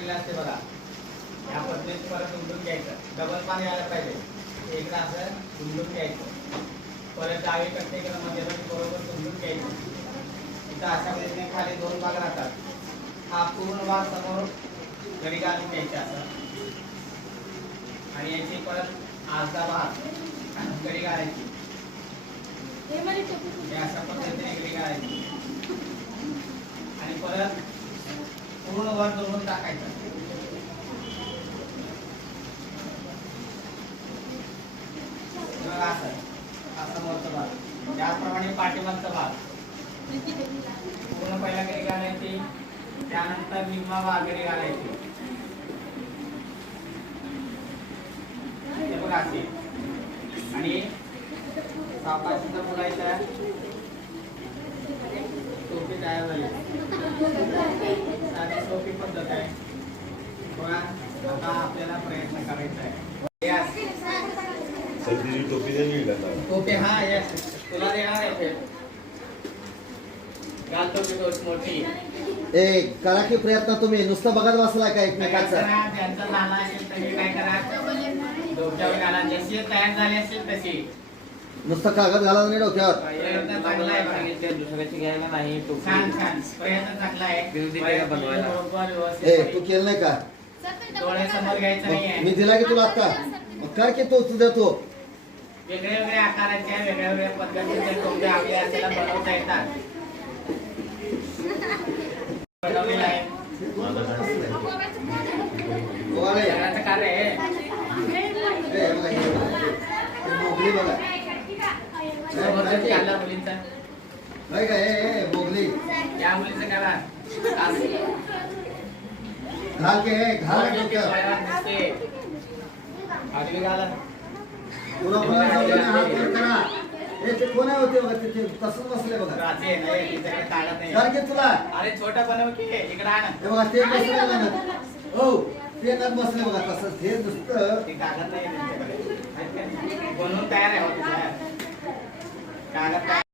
पडलेलं असते बघा. या पद्धतीने परत उमटून घ्यायचं. डबल पाणी आलं पाहिजे. एकदा असं उमटून घ्यायचं. परत डावी कट्टे किंवा मध्यभागी बरोबर उमटून घ्यायचं. इथं अशा पद्धतीने खाली दोन भाग राहतात. हा पूर्ण भाग समोर घडी घालून घ्यायचा असं. आणि याची परत अर्धा भाग घडी घालायची. अशा पद्धतीने घडी घालायची. आणि परत पूर्ण वर दोन टाकायचं. असं भाग. त्याचप्रमाणे पाठीमागचा भाग. पूर्ण पहिला काही घालायची त्यानंतर निम्मा भाग घालायची. बघा असे. आणि सापाशीचा बोलायचं टोपी तयार झाली. साधी सोपी पद्धत आहे. बघा आता आपल्याला प्रयत्न करायचा आहे. टोपी घालणार हा यस तुला देणार आहे ते. घाल टोपी तोच मोठी. ए करा की प्रयत्न तुम्ही. नुसतं बघत बसलाय का काय एकमेकाचं असेल तरी काय करा? डोक्यावर घाला. जशी तयार झाली असेल तशी. नुसतं कागद घाला नाही डोक्यावर. प्रयत्न चांगला आहे बघा. दुसऱ्याची घ्यायला नाही छान छान प्रयत्न चांगला आहे. बनवायला? बरोबर ए तू केलं नाही का? डोळे समोर घ्यायचं मग नाहीये. मी दिला की तुला आता? मग काय की तू तुझ्या तू. वेगळ्या वेगळ्या आकाराच्या वेगळ्या वेगळ्या पद्धतीचे टोपे आपल्या बनवता येतात. बनवलेलं आहे. गोवाळे. त्याचं कार्य आहे. ए, हे बघा, हे बघा. हे मोगली बघा. समोरचं काढला मुलींचा. नाही का? ए ए, मोगली या मुलीचं करा. असं. घाल के घाल डोक्यात. आडवी घाला. हात वर करा. ते कोण होते बघा तिथे? तसंच बसले बघा. हे काढत नाही. घाल के तुला. अरे छोटा बनव की इकडे आण. हे बघा ते बसले बघा हो ते नत बसले बघा. तसंच हे नुसतं. ते कागद नाही बनवून तयार आहे हो तिचं. कागद तयार